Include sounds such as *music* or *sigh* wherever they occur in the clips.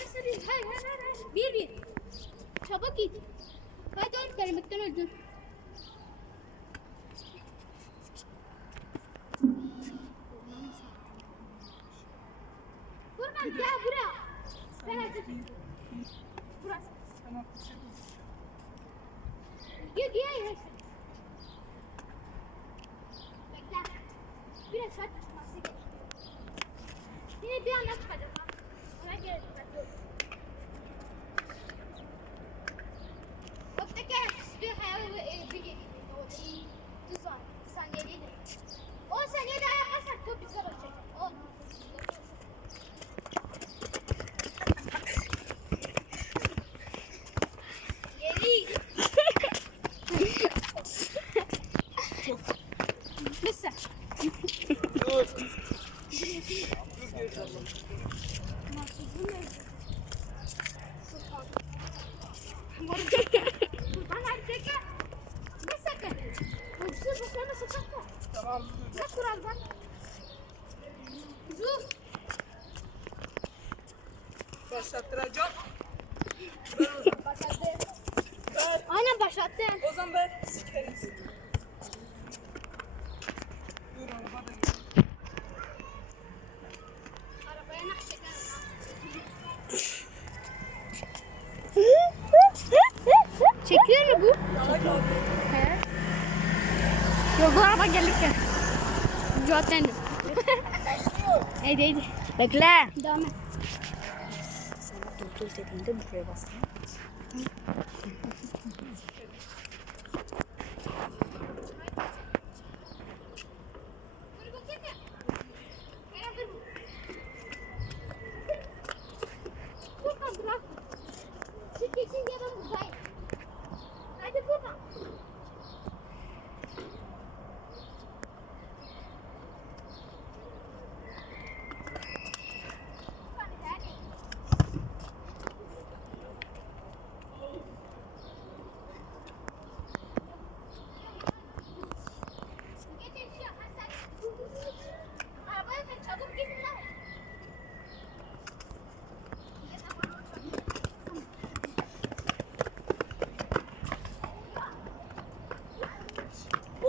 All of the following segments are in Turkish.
Furkan aşağıda. Hayır hayır hayır. Bir bir. Çabuk git. Haydi oğlum kerimekten öldün. Furkan gel buraya. Sen hazır. Burası. Tamam. Gel gel. Bekle. Biraz saat çıkması gerekiyor. Yine bir anda çıkacağım. Dikkatli ol. Baktaki bir o düzen saniyeliydi. 10 saniyede yaparsak çok güzel olacak. *laughs* 10. Geri. Mesela. *laughs* Dur. Dur Ne. Tamam. Ne kuraldan? Zul. Başlattıracağım. Başlattı. Aynen başlattın. O zaman ver. Sikeriz. Dur araba da gel. Arabaya nakşeder. Çekiyor mu bu? He. Yok bu araba gelirken. Zaten. Hadi hadi. Bekle. Devam et. Sana dur dur dediğinde buraya bastım.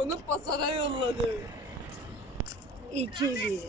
Onu pazara yolladı. İki bir.